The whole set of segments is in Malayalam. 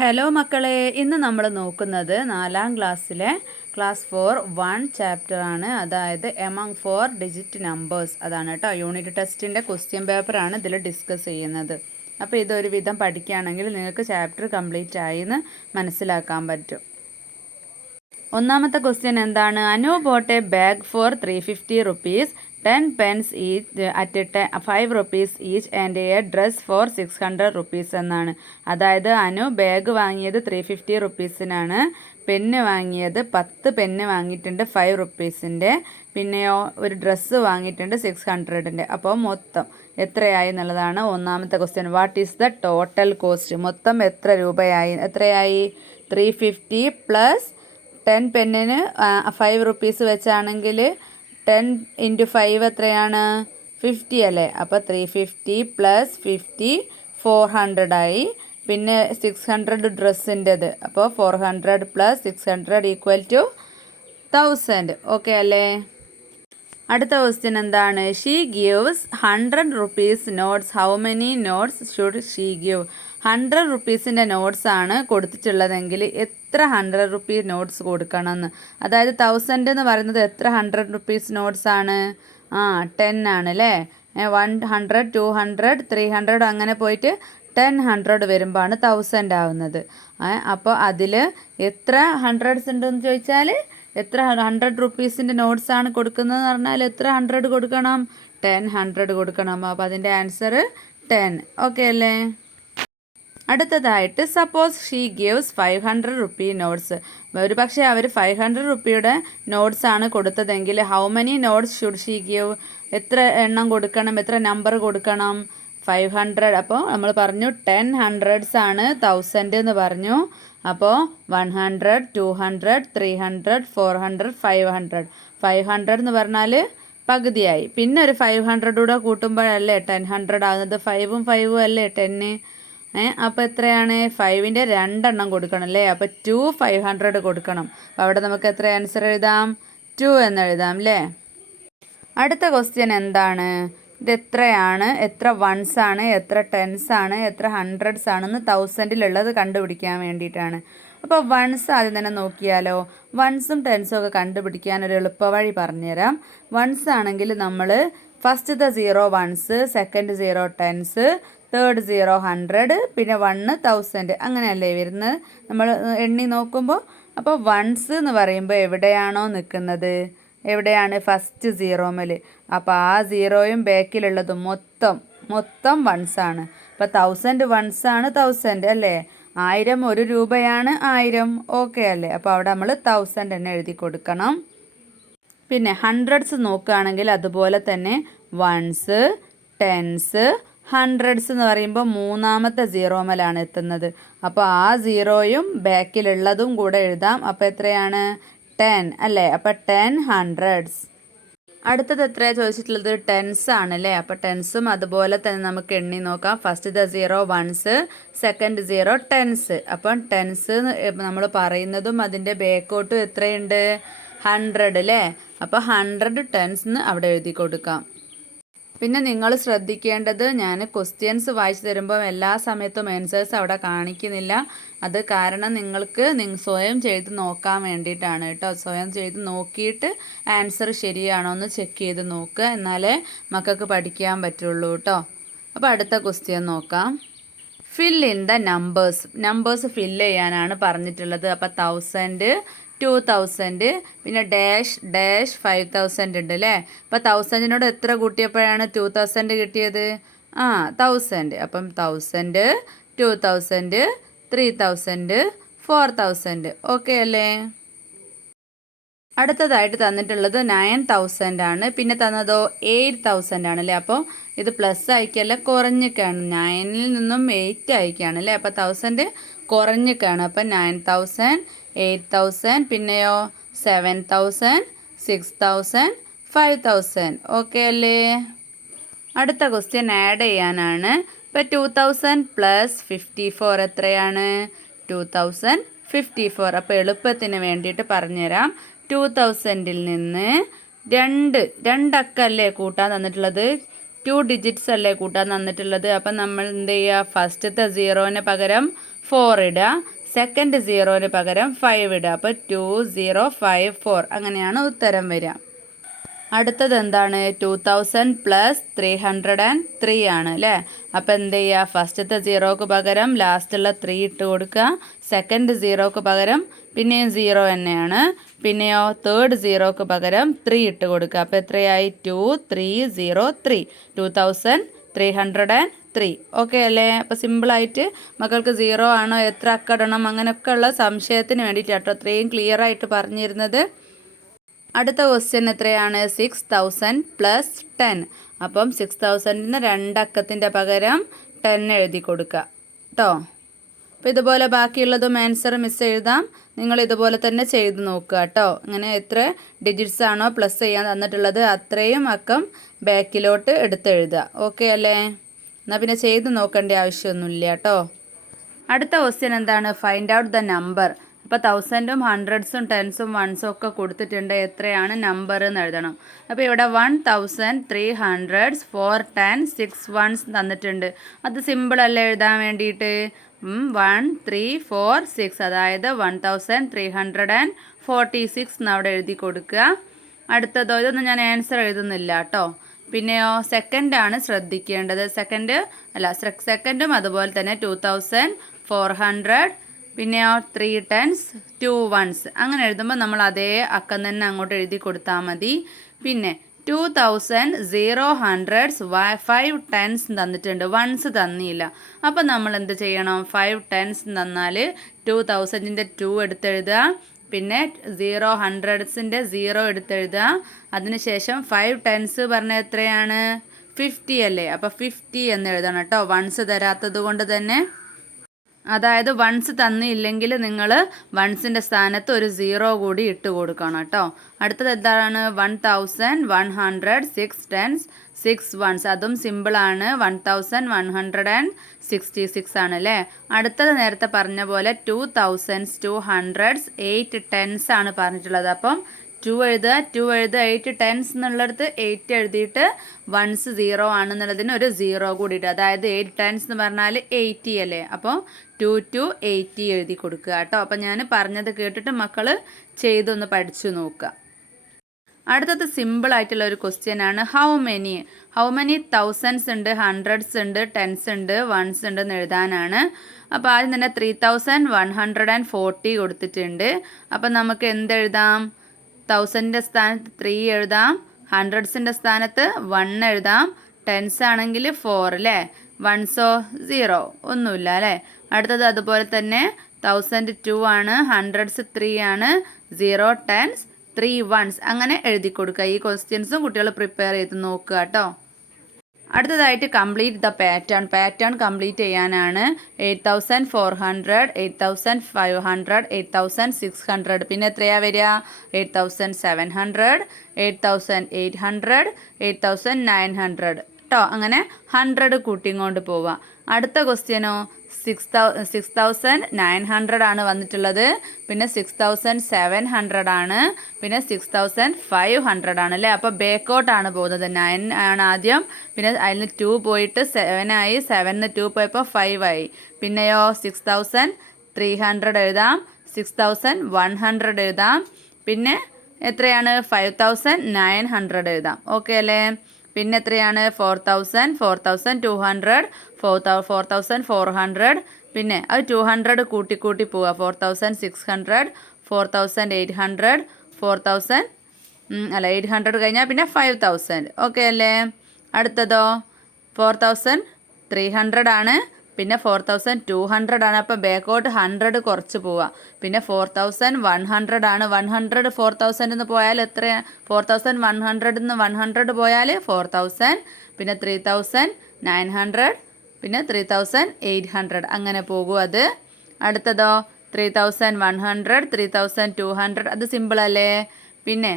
ഹലോ മക്കളെ, ഇന്ന് നമ്മൾ നോക്കുന്നത് 4ാം ക്ലാസ്സിലെ ക്ലാസ് 4 1 ചാപ്റ്റർ ആണ്. അതായത് എമംഗ് 4 ഡിജിറ്റ് നമ്പേഴ്സ് അതാണ് കേട്ടോ. യൂണിറ്റ് ടെസ്റ്റിൻ്റെ ക്വസ്റ്റ്യൻ പേപ്പറാണ് ഇതിൽ ഡിസ്കസ് ചെയ്യുന്നത്. അപ്പോൾ ഇതൊരു വിധം പഠിക്കുകയാണെങ്കിൽ നിങ്ങൾക്ക് ചാപ്റ്റർ കംപ്ലീറ്റ് ആയി എന്ന് മനസ്സിലാക്കാൻ പറ്റും. ഒന്നാമത്തെ ക്വസ്റ്റ്യൻ എന്താണ്? Anu bought a bag for 350 rupees 10 pence each at 5 rupees each and a dress for 600 rupees എന്നാണ്. അതായത് അനു ബാഗ് വാങ്ങിയത് 350 റുപ്പീസിനാണ്, പെന്ന് വാങ്ങിയത് 10 പെന്ന് വാങ്ങിയിട്ടുണ്ട് 5 റുപ്പീസിൻ്റെ, പിന്നെയോ ഒരു ഡ്രസ്സ് വാങ്ങിയിട്ടുണ്ട് 600ൻ്റെ. അപ്പോൾ മൊത്തം എത്രയായി എന്നുള്ളതാണ് ഒന്നാമത്തെ question. What is the total cost? മൊത്തം എത്രയായി 350 പ്ലസ് 10 പെന്നിന് 5 റുപ്പീസ് വെച്ചാണെങ്കിൽ 10 × 5 എത്രയാണ്? 50 അല്ലേ? അപ്പോൾ 350 പ്ലസ് 50 400 ആയി. പിന്നെ 600 ഡ്രസ്സിൻ്റെത്, അപ്പോൾ 400 പ്ലസ് 600 ഈക്വൽ ടു 1000. ഓക്കെ അല്ലേ? അടുത്ത ക്വസ്റ്റ്യൻ എന്താണ്? She gives 100 rupees notes. How many notes should she give? 100 റുപ്പീസിൻ്റെ നോട്ട്സ് ആണ് കൊടുത്തിട്ടുള്ളതെങ്കിൽ എത്ര 100 റുപ്പീസ് നോട്ട്സ് കൊടുക്കണമെന്ന്. അതായത് 1000 എന്ന് പറയുന്നത് എത്ര 100 റുപ്പീസ് നോട്ട്സ് ആണ്? 10 ആണ് അല്ലേ? 100 200 300 അങ്ങനെ പോയിട്ട് 100 വരുമ്പോഴാണ് 1000 ആവുന്നത്. അപ്പോൾ അതിൽ എത്ര ഹൺഡ്രഡ്സ് ഉണ്ടെന്ന് ചോദിച്ചാൽ എത്ര 100 റുപ്പീസിൻ്റെ നോട്ട്സ് ആണ് കൊടുക്കുന്നതെന്ന് പറഞ്ഞാൽ എത്ര 100 കൊടുക്കണം? 100 കൊടുക്കണം. അപ്പോൾ അതിൻ്റെ ആൻസർ 10. ഓക്കെ അല്ലേ? അടുത്തതായിട്ട് suppose she gives 500 rupee notes. ഒരു പക്ഷേ അവർ 500 റുപ്പിയുടെ നോട്ട്സ് ആണ് കൊടുത്തതെങ്കിൽ how many notes should she give? എത്ര എണ്ണം കൊടുക്കണം? എത്ര നമ്പർ കൊടുക്കണം? 500. അപ്പോൾ നമ്മൾ പറഞ്ഞു 10 ഹൺഡ്രഡ്സ് ആണ് 1000 എന്ന് പറഞ്ഞു. അപ്പോൾ 100 200 300 400 500 എന്ന് പറഞ്ഞാൽ പകുതിയായി. പിന്നെ ഒരു 500 കൂടെ കൂട്ടുമ്പോഴല്ലേ 100 ആകുന്നത്. 5ഉം 5ഉം അല്ലേ 10. അപ്പോൾ എത്രയാണ്? 5ൻ്റെ 2 എണ്ണം കൊടുക്കണം അല്ലേ? അപ്പോൾ 2 500 കൊടുക്കണം. അപ്പോൾ അവിടെ നമുക്ക് എത്ര ആൻസർ എഴുതാം? 2 എന്ന് എഴുതാം അല്ലേ? അടുത്ത ക്വസ്റ്റ്യൻ എന്താണ്? ഇത് എത്രയാണ്? എത്ര വൺസ് ആണ്? എത്ര ടെൻസ് ആണ്? എത്ര ഹൺഡ്രഡ്സ് ആണെന്ന് 1000-ലുള്ളത് കണ്ടുപിടിക്കാൻ വേണ്ടിയിട്ടാണ്. അപ്പോൾ വൺസ് ആദ്യം തന്നെ നോക്കിയാലോ. വൺസും ടെൻസും ഒക്കെ കണ്ടുപിടിക്കാൻ ഒരു എളുപ്പവഴി പറഞ്ഞുതരാം. വൺസ് ആണെങ്കിൽ നമ്മൾ ഫസ്റ്റത്തെ 0 വൺസ്, സെക്കൻഡ് 0 ടെൻസ്, തേർഡ് 0 100, പിന്നെ 1 1000 അങ്ങനെയല്ലേ വരുന്നത് നമ്മൾ എണ്ണി നോക്കുമ്പോൾ. അപ്പോൾ വൺസ് എന്ന് പറയുമ്പോൾ എവിടെയാണോ നിൽക്കുന്നത്, എവിടെയാണ്? ഫസ്റ്റ് 0 അപ്പോൾ ആ 0യും ബാക്കിലുള്ളതും മൊത്തം വൺസാണ്. അപ്പോൾ 1000 വൺസാണ് 1000 അല്ലേ? 1000 1 രൂപയാണ് 1000. ഓക്കെ അല്ലേ? അപ്പോൾ അവിടെ നമ്മൾ 1000 തന്നെ എഴുതി കൊടുക്കണം. പിന്നെ ഹൺഡ്രഡ്സ് നോക്കുകയാണെങ്കിൽ അതുപോലെ തന്നെ വൺസ്, ടെൻസ്, ഹൺഡ്രഡ്സ് എന്ന് പറയുമ്പോൾ മൂന്നാമത്തെ 0 എത്തുന്നത്. അപ്പോൾ ആ 0യും ബാക്കിലുള്ളതും കൂടെ എഴുതാം. അപ്പോൾ എത്രയാണ്? 10 അല്ലേ? അപ്പോൾ 10 ഹൺഡ്രഡ്സ്. അടുത്തത് എത്രയാണ് ചോദിച്ചിട്ടുള്ളത്? ടെൻസ് ആണല്ലേ? അപ്പോൾ ടെൻസും അതുപോലെ തന്നെ നമുക്ക് എണ്ണി നോക്കാം. ഫസ്റ്റത്തെ 0 വൺസ്, സെക്കൻഡ് 0 ടെൻസ്. അപ്പം ടെൻസ് നമ്മൾ പറയുന്നതും അതിൻ്റെ ബാക്കോട്ടും എത്രയുണ്ട്? 100 അല്ലേ? അപ്പോൾ 100 ടെൻസ് അവിടെ എഴുതി കൊടുക്കാം. പിന്നെ നിങ്ങൾ ശ്രദ്ധിക്കേണ്ടത്, ഞാൻ ക്വസ്റ്റ്യൻസ് വായിച്ചു തരുമ്പോൾ എല്ലാ സമയത്തും ആൻസേഴ്സ് അവിടെ കാണിക്കുന്നില്ല. അത് കാരണം നിങ്ങൾക്ക് സ്വയം ചെയ്ത് നോക്കാൻ വേണ്ടിയിട്ടാണ് കേട്ടോ. സ്വയം ചെയ്ത് നോക്കിയിട്ട് ആൻസർ ശരിയാണോ എന്ന് ചെക്ക് ചെയ്ത് നോക്കുക, എന്നാലേ മക്കൾക്ക് പഠിക്കാൻ പറ്റുള്ളൂ കേട്ടോ. അപ്പോൾ അടുത്ത ക്വസ്റ്റ്യൻ നോക്കാം. Fill in the numbers fill ചെയ്യാനാണ് പറഞ്ഞിട്ടുള്ളത്. അപ്പോൾ 1000 2000 പിന്നെ ഡാഷ് 5000 ഉണ്ട് അല്ലേ? അപ്പോൾ 1000-നോട് എത്ര കൂട്ടിയപ്പോഴാണ് 2000 കിട്ടിയത്? 1000. അപ്പം 1000 2000 3000 4000. ഓക്കെ അല്ലേ? അടുത്തതായിട്ട് തന്നിട്ടുള്ളത് 9000 ആണ്. പിന്നെ തന്നതോ 8000 ആണല്ലേ? അപ്പോൾ ഇത് പ്ലസ് അയക്കല്ല, കുറഞ്ഞിക്കാണ്. 9-ൽ നിന്നും 8 അയക്കുകയാണ് അല്ലേ? അപ്പോൾ 1000 കുറഞ്ഞിക്കാണ്. അപ്പം 9000 8000 പിന്നെയോ 7000 6000 5000. ഓക്കെ അല്ലേ? അടുത്ത ക്വസ്റ്റ്യൻ ആഡ് ചെയ്യാനാണ്. ഇപ്പോൾ 2000 പ്ലസ് 54 എത്രയാണ്? 2054. അപ്പോൾ എളുപ്പത്തിന് വേണ്ടിയിട്ട് പറഞ്ഞുതരാം. 2000-ൽ നിന്ന് 2 അക്കല്ലേ കൂട്ടാൻ തന്നിട്ടുള്ളത്? 2 ഡിജിറ്റ്സ് അല്ലേ കൂട്ടാൻ തന്നിട്ടുള്ളത്? അപ്പം നമ്മൾ എന്ത് ചെയ്യുക? ഫസ്റ്റത്തെ 0-ന് പകരം 4 ഇടുക. സെക്കൻഡ് സീറോന് പകരം 5 ഇടുക. അപ്പോൾ 2054 അങ്ങനെയാണ് ഉത്തരം വരിക. അടുത്തത് എന്താണ്? 2000 പ്ലസ് 303 ആണ് അല്ലേ. അപ്പോൾ എന്ത് ചെയ്യുക? ഫസ്റ്റത്തെ സീറോക്ക് പകരം ലാസ്റ്റുള്ള 3 ഇട്ട് കൊടുക്കുക. സെക്കൻഡ് സീറോക്ക് പകരം പിന്നെയും 0 തന്നെയാണ്. പിന്നെയോ തേർഡ് സീറോക്ക് പകരം 3 ഇട്ട് കൊടുക്കുക. അപ്പോൾ എത്രയായി? 2303 2303. ഓക്കെ അല്ലേ? അപ്പോൾ സിമ്പിളായിട്ട് മക്കൾക്ക് 0 ആണോ എത്ര അക്കടണം അങ്ങനെയൊക്കെ ഉള്ള സംശയത്തിന് വേണ്ടിയിട്ടാട്ടോ അത്രയും ക്ലിയർ ആയിട്ട് പറഞ്ഞിരുന്നത്. അടുത്ത ക്വസ്റ്റ്യൻ എത്രയാണ്? 6000 പ്ലസ് 10. അപ്പം 6000-ന് 2 അക്കത്തിൻ്റെ പകരം 10 എഴുതി കൊടുക്കുക കേട്ടോ. അപ്പോൾ ഇതുപോലെ ബാക്കിയുള്ളതും ആൻസർ മിസ് എഴുതാം. നിങ്ങൾ ഇതുപോലെ തന്നെ ചെയ്ത് നോക്കുക കേട്ടോ. ഇങ്ങനെ എത്ര ഡിജിറ്റ്സ് ആണോ പ്ലസ് ചെയ്യാൻ തന്നിട്ടുള്ളത് അത്രയും അക്കം ബാക്കിലോട്ട് എടുത്തെഴുതുക. ഓക്കെ അല്ലേ? എന്നാൽ പിന്നെ ചെയ്ത് നോക്കേണ്ട ആവശ്യമൊന്നുമില്ല കേട്ടോ. അടുത്ത ക്വസ്റ്റ്യൻ എന്താണ്? Find out the number. അപ്പോൾ 1000-ഉം 100-സും 10-സും 1-സും ഒക്കെ കൊടുത്തിട്ടുണ്ട്. എത്രയാണ് നമ്പർ എന്ന് എഴുതണം. അപ്പോൾ ഇവിടെ 1300 4 10 6 1s തന്നിട്ടുണ്ട്. അത് സിമ്പിളല്ലേ എഴുതാൻ വേണ്ടിയിട്ട്? 1 3 4 6 അതായത് 1346 എന്ന് അവിടെ എഴുതി കൊടുക്കുക. അടുത്തതോ ഇതൊന്നും ഞാൻ ആൻസർ എഴുതുന്നില്ല കേട്ടോ. പിന്നെയോ സെക്കൻഡാണ് ശ്രദ്ധിക്കേണ്ടത്. സെക്കൻഡും അതുപോലെ തന്നെ 2400. പിന്നെയോ 3 10s 2 1s അങ്ങനെ എഴുതുമ്പോൾ നമ്മൾ അതേ അക്കം തന്നെ അങ്ങോട്ട് എഴുതി കൊടുത്താൽ മതി. പിന്നെ 2000 0 100s 5 10s തന്നിട്ടുണ്ട്. 1s തന്നില്ല. അപ്പോൾ നമ്മൾ എന്ത് ചെയ്യണം? 5 10s തന്നാൽ 2000-ൻ്റെ 2 എടുത്തെഴുതുക. പിന്നെ 0 100-ൻ്റെ 0 എടുത്തെഴുതുക. അതിനുശേഷം 5 10s പറഞ്ഞാൽ എത്രയാണ്? 50 അല്ലേ. അപ്പോൾ 50 എന്ന് എഴുതണം കേട്ടോ. 1s തരാത്തത് കൊണ്ട് തന്നെ. അതായത് 1s തന്നില്ലെങ്കിൽ നിങ്ങൾ 1s-ൻ്റെ സ്ഥാനത്ത് ഒരു 0 കൂടി ഇട്ട് കൊടുക്കണം കേട്ടോ. അടുത്തത് എന്താണ്? 1100 6 10s 6 1s അതും സിമ്പിളാണ്. 1166 ആണ് അല്ലേ. അടുത്തത് നേരത്തെ പറഞ്ഞ പോലെ 2000s 200s 8 10s ആണ് പറഞ്ഞിട്ടുള്ളത്. അപ്പം 2 എഴുതുക. 8 10s എന്നുള്ളിടത്ത് 8 എഴുതിയിട്ട് 1s 0 ആണെന്നുള്ളതിന് ഒരു 0 കൂടി ഇടുക. അതായത് 8 10s എന്ന് പറഞ്ഞാൽ 80 അല്ലേ. അപ്പോൾ 2 to 80 എഴുതി കൊടുക്കുക കേട്ടോ. അപ്പം ഞാൻ പറഞ്ഞത് കേട്ടിട്ട് മക്കൾ ചെയ്തൊന്ന് പഠിച്ചു നോക്കുക. അടുത്തത് സിമ്പിൾ ആയിട്ടുള്ള ഒരു ക്വസ്റ്റ്യൻ ആണ്. ഹൗ മെനി 1000s ഉണ്ട്, 100s ഉണ്ട്, 10s ഉണ്ട്, 1s ഉണ്ട് എന്ന് എഴുതാനാണ്. അപ്പോൾ ആദ്യം തന്നെ 3140 കൊടുത്തിട്ടുണ്ട്. അപ്പം നമുക്ക് എന്തെഴുതാം? 1000-ൻ്റെ സ്ഥാനത്ത് 3 എഴുതാം. 100s-ൻ്റെ സ്ഥാനത്ത് 1 എഴുതാം. 10s ആണെങ്കിൽ 4 അല്ലേ. 1s 0 ഒന്നുമില്ല അല്ലേ. അടുത്തത് അതുപോലെ തന്നെ 1000 2 ആണ്, 100s 3 ആണ്, 0 10s 3 1s അങ്ങനെ എഴുതി കൊടുക്കുക. ഈ ക്വസ്റ്റ്യൻസും കുട്ടികൾ പ്രിപ്പയർ ചെയ്ത് നോക്കുക കേട്ടോ. അടുത്തതായിട്ട് കംപ്ലീറ്റ് ദ പാറ്റേൺ കംപ്ലീറ്റ് ചെയ്യാനാണ്. 8400 8500 8600 പിന്നെ എത്രയാണ് വരിക? 8700 8800 8900 കേട്ടോ. അങ്ങനെ 100 കൂട്ടിങ്ങോണ്ട് പോവുക. അടുത്ത ക്വസ്റ്റ്യനോ 6900 ആണ് വന്നിട്ടുള്ളത്. പിന്നെ 6700 ആണ്. പിന്നെ 6500 ആണ് അല്ലേ. അപ്പോൾ ബാക്കോട്ടാണ് പോകുന്നത്. 9 ആണ് ആദ്യം. പിന്നെ അതിൽ 2 പോയിട്ട് 7 ആയി. 7-ന് 2 പോയപ്പോൾ 5 ആയി. പിന്നെയോ 6300 എഴുതാം. 6100 എഴുതാം. പിന്നെ എത്രയാണ്? 5900 എഴുതാം. ഓക്കെ അല്ലേ. പിന്നെ എത്രയാണ്? 4200 4400. പിന്നെ അത് 200 കൂട്ടി പോവുക. 4600 4800 800 കഴിഞ്ഞാൽ പിന്നെ 5000. ഓക്കെ അല്ലേ. അടുത്തതോ 4300 ആണ്. പിന്നെ 4200 ആണ്. അപ്പോൾ ബാക്കോട്ട് 100 കുറച്ച് പോവുക. പിന്നെ 4100 ആണ്. 100 4000 എന്ന് പോയാൽ എത്ര? 4100 നിന്ന് 100 പോയാൽ 4000. പിന്നെ 3900. പിന്നെ 3800 അങ്ങനെ പോകും അത്. അടുത്തതോ 3100 3200 അത് സിമ്പിളല്ലേ. പിന്നെ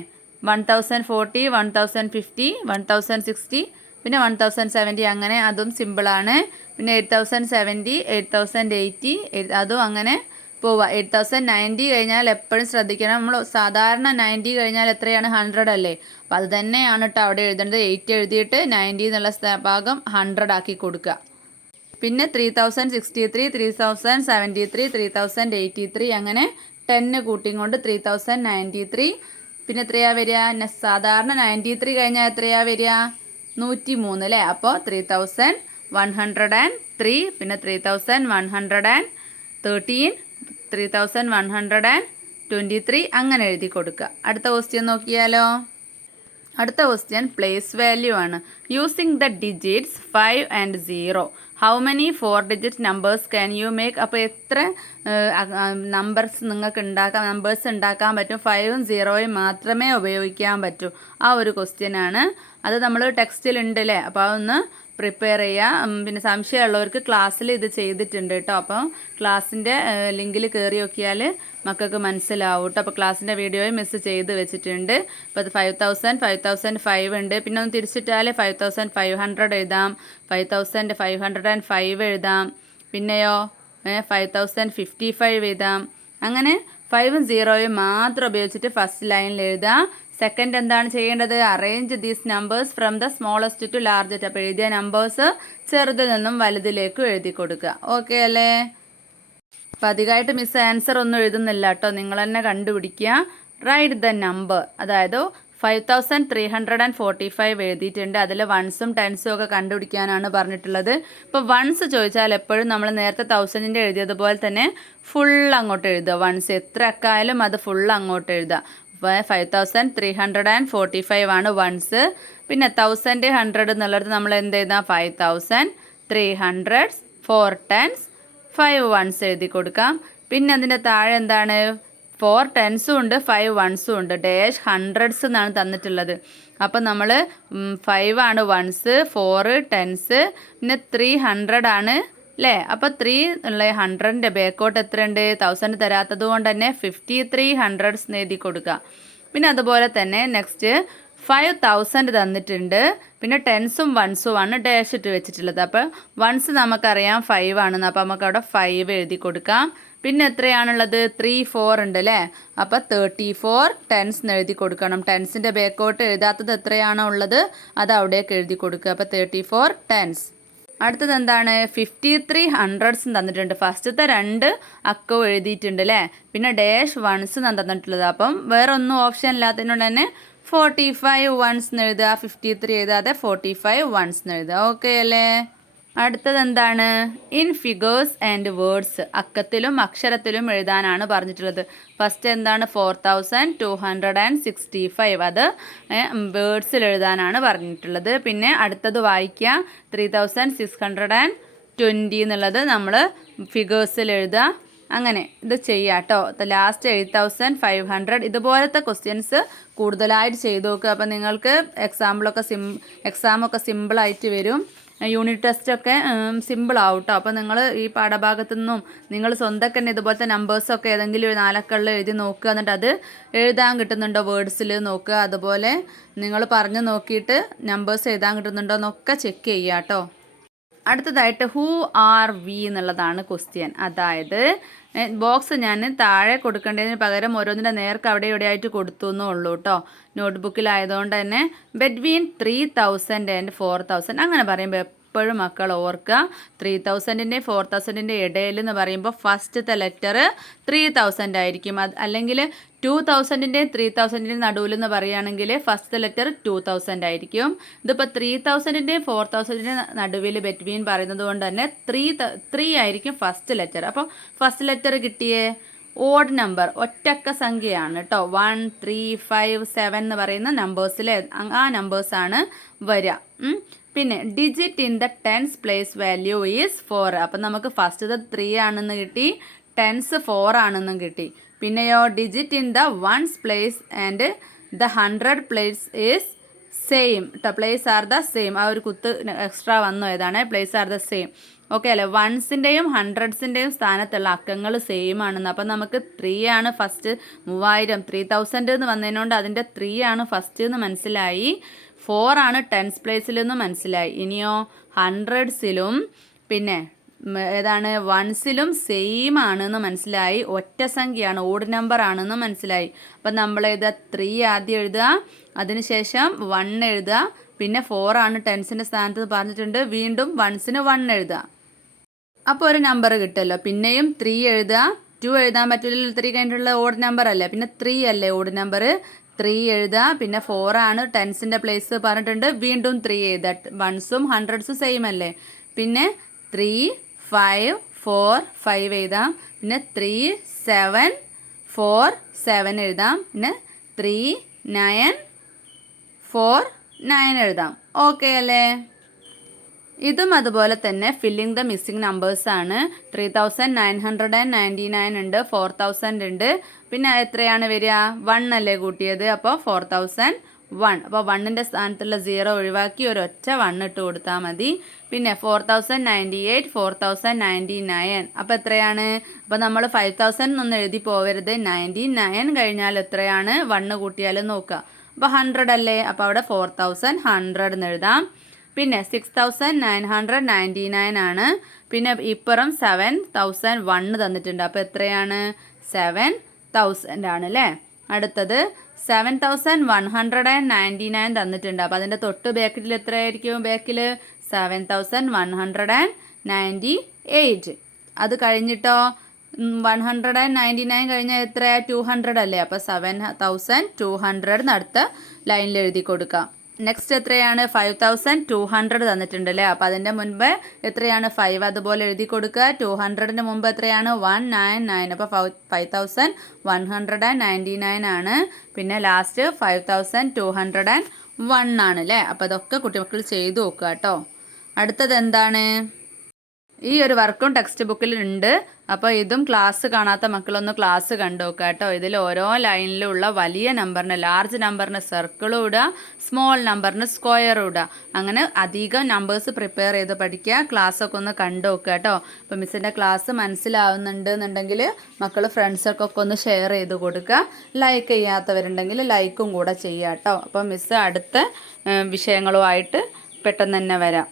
1040 1050 1060 പിന്നെ 1070 അങ്ങനെ അതും സിമ്പിളാണ്. പിന്നെ 8070 8080 അതും അങ്ങനെ പോവുക. 8090 കഴിഞ്ഞാൽ എപ്പോഴും ശ്രദ്ധിക്കണം. നമ്മൾ സാധാരണ 90 കഴിഞ്ഞാൽ എത്രയാണ്? 100 അല്ലേ. അപ്പോൾ അത് തന്നെയാണ് കേട്ടോ അവിടെ എഴുതേണ്ടത്. 8 എഴുതിയിട്ട് 90 എന്നുള്ള ഭാഗം 100 ആക്കി കൊടുക്കുക. പിന്നെ 3063, 3073, 3083 അങ്ങനെ 10 കൂട്ടിയും കൊണ്ട് 3093. പിന്നെ എത്രയാ വരിക? സാധാരണ 93 കഴിഞ്ഞാൽ എത്രയാ വരിക? 103 അല്ലേ? അപ്പോൾ 3103, പിന്നെ 3113, 3123 അങ്ങനെ എഴുതി കൊടുക്കുക. അടുത്ത ക്വസ്റ്റ്യൻ നോക്കിയാലോ. അടുത്ത ക്വസ്റ്റ്യൻ പ്ലേസ് വാല്യൂ ആണ്. Using the digits 5 and 0 how many 4 digit numbers can you make? അപ്പോൾ എത്ര നമ്പേഴ്സ് നിങ്ങൾക്ക് നമ്പേഴ്സ് ഉണ്ടാക്കാൻ പറ്റും? 5ഉം 0ഉം മാത്രമേ ഉപയോഗിക്കാൻ പറ്റൂ. ആ ഒരു ക്വസ്റ്റ്യൻ ആണ്. അത് നമ്മൾ ടെക്സ്റ്റിലുണ്ട് അല്ലേ? അപ്പോൾ അതൊന്ന് പ്രിപ്പയർ ചെയ്യുക. പിന്നെ സംശയമുള്ളവർക്ക് ക്ലാസ്സിൽ ഇത് ചെയ്തിട്ടുണ്ട് കേട്ടോ. അപ്പോൾ ക്ലാസ്സിൻ്റെ ലിങ്കിൽ കയറി നോക്കിയാൽ മക്കൾക്ക് മനസ്സിലാവും കേട്ടോ. അപ്പോൾ ക്ലാസ്സിൻ്റെ വീഡിയോയും മിസ് ചെയ്ത് വെച്ചിട്ടുണ്ട്. അപ്പോൾ അത് 5000, 5005 ഉണ്ട്. പിന്നെ ഒന്ന് തിരിച്ചിട്ടാൽ 5500 എഴുതാം, 5505 എഴുതാം, പിന്നെയോ 5055 എഴുതാം. അങ്ങനെ 5ഉം 0ഉം മാത്രം ഉപയോഗിച്ചിട്ട് ഫസ്റ്റ് ലൈനിൽ എഴുതാം. സെക്കൻഡ് എന്താണ് ചെയ്യേണ്ടത്? Arrange these numbers from the smallest to largest. അപ്പോൾ എഴുതിയ നമ്പേഴ്സ് ചെറുതിൽ നിന്നും വലുതിലേക്കും എഴുതി കൊടുക്കുക. ഓക്കെ അല്ലേ? അപ്പോൾ അധികമായിട്ട് മിസ് ആൻസർ ഒന്നും എഴുതുന്നില്ല കേട്ടോ. നിങ്ങൾ തന്നെ കണ്ടുപിടിക്കുക. Write the number. അതായത് 5345 എഴുതിയിട്ടുണ്ട്. അതിൽ വൺസും ടെൻസും ഒക്കെ കണ്ടുപിടിക്കാനാണ് പറഞ്ഞിട്ടുള്ളത്. ഇപ്പോൾ വൺസ് ചോദിച്ചാൽ എപ്പോഴും നമ്മൾ നേരത്തെ 1000ൻ്റെ എഴുതിയതുപോലെ തന്നെ ഫുൾ അങ്ങോട്ട് എഴുതുക. വൺസ് എത്ര അക്കായാലും അത് ഫുൾ അങ്ങോട്ട് എഴുതുക. 5345 ആണ് വൺസ്. പിന്നെ 1000 100 എന്നുള്ളത് നമ്മൾ എന്ത് ചെയ്താൽ 5300, 4 tens, 5 ones എഴുതി കൊടുക്കാം. പിന്നെ അതിൻ്റെ താഴെ എന്താണ്? 4 ടെൻസും ഉണ്ട്, 5 വൺസും ഉണ്ട്. ഡാഷ് ഹൺഡ്രഡ്സ് എന്നാണ് തന്നിട്ടുള്ളത്. അപ്പം നമ്മൾ 5 ആണ് വൺസ്, 4 ടെൻസ്, പിന്നെ 300 ആണ് അല്ലേ? അപ്പോൾ 3 ഉള്ള 100ൻ്റെ ബാക്കോട്ട് എത്രയുണ്ട്? 1000 തരാത്തത് കൊണ്ട് തന്നെ 5300 എഴുതി കൊടുക്കുക. പിന്നെ അതുപോലെ തന്നെ നെക്സ്റ്റ് 5000 തന്നിട്ടുണ്ട്. പിന്നെ ടെൻസും വൺസും ആണ് ഡാഷ് ഇട്ട് വെച്ചിട്ടുള്ളത്. അപ്പോൾ വൺസ് നമുക്കറിയാം 5 ആണെന്ന്. അപ്പോൾ നമുക്ക് അവിടെ 5 എഴുതി കൊടുക്കാം. പിന്നെ എത്രയാണുള്ളത്? 3 4 ഉണ്ട് അല്ലേ? അപ്പോൾ 34 ടെൻസ് എഴുതി കൊടുക്കണം. ടെൻസിൻ്റെ ബാക്കോട്ട് എഴുതാത്തത് എത്രയാണോ ഉള്ളത് അത് അവിടേക്ക് എഴുതി കൊടുക്കുക. അപ്പോൾ 34 ടെൻസ്. അടുത്തത് എന്താണ്? 5300 തന്നിട്ടുണ്ട്. ഫസ്റ്റത്തെ 2 അക്കവും എഴുതിയിട്ടുണ്ട് അല്ലേ? പിന്നെ ഡാഷ് വൺസ് തന്നിട്ടുള്ളത്. അപ്പം വേറെ ഒന്നും ഓപ്ഷൻ ഇല്ലാത്തതിനോട് തന്നെ 45 വൺസ് എഴുതുക. 53 എഴുതാതെ 45 വൺസ് എഴുതുക. ഓക്കെ അല്ലേ? അടുത്തത് എന്താണ്? In figures and words. അക്കത്തിലും അക്ഷരത്തിലും എഴുതാനാണ് പറഞ്ഞിട്ടുള്ളത്. ഫസ്റ്റ് എന്താണ്? 4265. അത് വേർഡ്സിൽ എഴുതാനാണ് പറഞ്ഞിട്ടുള്ളത്. പിന്നെ അടുത്തത് വായിക്കുക. 3620 എന്നുള്ളത് നമ്മൾ ഫിഗേഴ്സിൽ എഴുതുക. അങ്ങനെ ഇത് ചെയ്യാം കേട്ടോ. ലാസ്റ്റ് 8500. ഇതുപോലത്തെ ക്വസ്റ്റ്യൻസ് കൂടുതലായിട്ട് ചെയ്ത് നോക്കുക. അപ്പോൾ നിങ്ങൾക്ക് എക്സാമൊക്കെ സിമ്പിളായിട്ട് വരും. യൂണിറ്റ് ടെസ്റ്റൊക്കെ സിമ്പിളാവും കേട്ടോ. അപ്പോൾ നിങ്ങൾ ഈ പാഠഭാഗത്തു നിന്നും നിങ്ങൾ സ്വന്തമൊക്കെ തന്നെ ഇതുപോലത്തെ നമ്പേഴ്സൊക്കെ ഏതെങ്കിലും ഒരു 4 അക്കങ്ങളിൽ എഴുതി നോക്കുക. എന്നിട്ട് അത് എഴുതാൻ കിട്ടുന്നുണ്ടോ വേർഡ്സിൽ നോക്കുക. അതുപോലെ നിങ്ങൾ പറഞ്ഞു നോക്കിയിട്ട് നമ്പേഴ്സ് എഴുതാൻ കിട്ടുന്നുണ്ടോ എന്നൊക്കെ ചെക്ക് ചെയ്യുക കേട്ടോ. അടുത്തതായിട്ട് ഹൂ ആർ വി എന്നുള്ളതാണ് ക്വസ്റ്റ്യൻ. അതായത് ബോക്സ് ഞാൻ താഴെ കൊടുക്കേണ്ടതിന് പകരം ഓരോന്നിൻ്റെ നേർക്ക് അവിടെ ഇവിടെ ആയിട്ട് കൊടുത്തു എന്നേ ഉള്ളൂ കേട്ടോ. നോട്ട്ബുക്കിലായതുകൊണ്ട് തന്നെ ബിറ്റ്വീൻ 3000 and 4000 അങ്ങനെ പറയുമ്പോൾ എപ്പോഴും മക്കൾ ഓർക്കുക. 3000ൻ്റെ 4000ൻ്റെ ഇടയിൽ എന്ന് പറയുമ്പോൾ ഫസ്റ്റത്തെ ലെറ്റർ 3000 ആയിരിക്കും. അല്ലെങ്കിൽ 2000ൻ്റെ 3000ൻ്റെ നടുവിൽ എന്ന് പറയുകയാണെങ്കിൽ ഫസ്റ്റ് ലെറ്റർ 2000 ആയിരിക്കും. ഇതിപ്പോൾ 3000ൻ്റെ 4000ൻ്റെ നടുവിൽ ബിറ്റ്വീൻ പറയുന്നത് കൊണ്ട് തന്നെ 3 ആയിരിക്കും ഫസ്റ്റ് ലെറ്റർ. അപ്പോൾ ഫസ്റ്റ് ലെറ്റർ കിട്ടിയേ ഓഡ് നമ്പർ ഒറ്റക്ക സംഖ്യയാണ് കേട്ടോ. 1 3 5 7 എന്ന് പറയുന്ന നമ്പേഴ്സിലെ ആ നമ്പേഴ്സാണ് വരിക. പിന്നെ digit in the tense place value is 4. അപ്പം നമുക്ക് ഫസ്റ്റ് 3 ആണെന്ന് കിട്ടി, ടെൻസ് 4 ആണെന്നും കിട്ടി. പിന്നെയോ digit in the ones place and the 100 place is same. Place are the same. ആ ഒരു കുത്ത് എക്സ്ട്രാ വന്നു ഏതാണ്? Place are the same. Okay അല്ലേ? വൺസിൻ്റെയും 100ൻ്റെയും സ്ഥാനത്തുള്ള അക്കങ്ങൾ സെയിം ആണെന്ന്. അപ്പം നമുക്ക് 3 ആണ് ഫസ്റ്റ്. 3000 എന്ന് വന്നതിനോണ്ട് അതിൻ്റെ 3 ആണ് ഫസ്റ്റ് എന്ന് മനസ്സിലായി. 4 ആണ് ടെൻസ് പ്ലേസിലെന്ന് മനസ്സിലായി. ഇനിയോ 100സിലും പിന്നെ ഏതാണ് വൺസിലും സെയിം ആണെന്ന് മനസ്സിലായി. ഒറ്റ സംഖ്യയാണ്, ഓഡ് നമ്പർ ആണെന്ന് മനസ്സിലായി. അപ്പം നമ്മൾ എഴുതുക 3 ആദ്യം എഴുതുക, അതിനുശേഷം 1 എഴുതുക, പിന്നെ 4 ആണ് ടെൻസിൻ്റെ സ്ഥാനത്ത് പറഞ്ഞിട്ടുണ്ട്. വീണ്ടും വൺസിന് 1 എഴുതുക. അപ്പോൾ ഒരു നമ്പർ കിട്ടുമല്ലോ. പിന്നെയും 3 എഴുതുക. 2 എഴുതാൻ പറ്റില്ല, 3 കഴിഞ്ഞിട്ടുള്ള ഓഡ് നമ്പർ അല്ലേ, പിന്നെ 3 അല്ലേ ഓഡ് നമ്പർ, 3 എഴുതുക. പിന്നെ 4 ആണ് ടെൻസിൻ്റെ പ്ലേസ് പറഞ്ഞിട്ടുണ്ട്, വീണ്ടും 3 എഴുതുക. വൺസും ഹൺഡ്രഡ്സും സെയിം അല്ലേ. പിന്നെ 3 5 4 5 എഴുതാം. പിന്നെ 3 7 4 7 എഴുതാം. പിന്നെ 3 9 4 9 എഴുതാം. ഓക്കെ അല്ലേ. ഇതും അതുപോലെ തന്നെ ഫില്ലിംഗ് ദ മിസ്സിംഗ് നമ്പേഴ്സാണ്. 3999 ഉണ്ട്, 4000 ഉണ്ട്. പിന്നെ എത്രയാണ് വരിക, 1 അല്ലേ കൂട്ടിയത്, അപ്പോൾ 4001. അപ്പോൾ 1ൻ്റെ സ്ഥാനത്തുള്ള 0 ഒഴിവാക്കി ഒരൊറ്റ 1 ഇട്ട് കൊടുത്താൽ മതി. പിന്നെ 4098 4099. അപ്പോൾ എത്രയാണ്, അപ്പോൾ നമ്മൾ 5000 എന്നൊന്നും എഴുതി പോവരുത്. 99 കഴിഞ്ഞാൽ എത്രയാണ്, 1 കൂട്ടിയാൽ നോക്കുക. അപ്പോൾ 100 അല്ലേ, അപ്പോൾ അവിടെ 4100 എന്ന് എഴുതാം. പിന്നെ 6999 ആണ്. പിന്നെ ഇപ്പുറം 7001 തന്നിട്ടുണ്ട്. അപ്പോൾ എത്രയാണ്, 7000 ആണ് അല്ലേ. അടുത്തത് 7199 തന്നിട്ടുണ്ട്. അപ്പോൾ അതിൻ്റെ തൊട്ട് ബാക്കിൽ എത്രയായിരിക്കും, ബാക്കിൽ 7198. അത് കഴിഞ്ഞിട്ടോ 199 കഴിഞ്ഞാൽ എത്രയാ, 200 അല്ലേ. അപ്പോൾ 7200 അടുത്ത ലൈനിൽ എഴുതി കൊടുക്കാം. നെക്സ്റ്റ് എത്രയാണ്, 5200 തന്നിട്ടുണ്ട് അല്ലേ. അപ്പോൾ അതിൻ്റെ മുൻപ് എത്രയാണ്, 5 അതുപോലെ എഴുതി കൊടുക്കുക. 200ന് മുമ്പ് എത്രയാണ്, 199. അപ്പോൾ 5199 ആണ്. പിന്നെ ലാസ്റ്റ് 5201 ആണ് അല്ലേ. അപ്പോൾ അതൊക്കെ കുട്ടിമക്കൾ ചെയ്തു നോക്കുക കേട്ടോ. അടുത്തത് എന്താണ്, ഈ ഒരു വർക്കും ടെക്സ്റ്റ് ബുക്കിലുണ്ട്. അപ്പോൾ ഇതും ക്ലാസ് കാണാത്ത മക്കളൊന്ന് ക്ലാസ് കണ്ടു നോക്കുക കേട്ടോ. ഇതിൽ ഓരോ ലൈനിലുള്ള വലിയ നമ്പറിന്, ലാർജ് നമ്പറിന് സർക്കിളും ഇടുക, സ്മോൾ നമ്പറിന് സ്ക്വയറും ഇടുക. അങ്ങനെ അധികം നമ്പേഴ്സ് പ്രിപ്പയർ ചെയ്ത് പഠിക്കുക. ക്ലാസ്സൊക്കെ ഒന്ന് കണ്ടു നോക്കുക കേട്ടോ. അപ്പോൾ മിസ്സിൻ്റെ ക്ലാസ് മനസ്സിലാവുന്നുണ്ട് എന്നുണ്ടെങ്കിൽ മക്കൾ ഫ്രണ്ട്സൊക്കെ ഒന്ന് ഷെയർ ചെയ്ത് കൊടുക്കുക. ലൈക്ക് ചെയ്യാത്തവരുണ്ടെങ്കിൽ ലൈക്കും കൂടെ ചെയ്യുക കേട്ടോ. അപ്പോൾ മിസ്സ് അടുത്ത വിഷയങ്ങളുമായിട്ട് പെട്ടെന്ന് തന്നെ വരാം.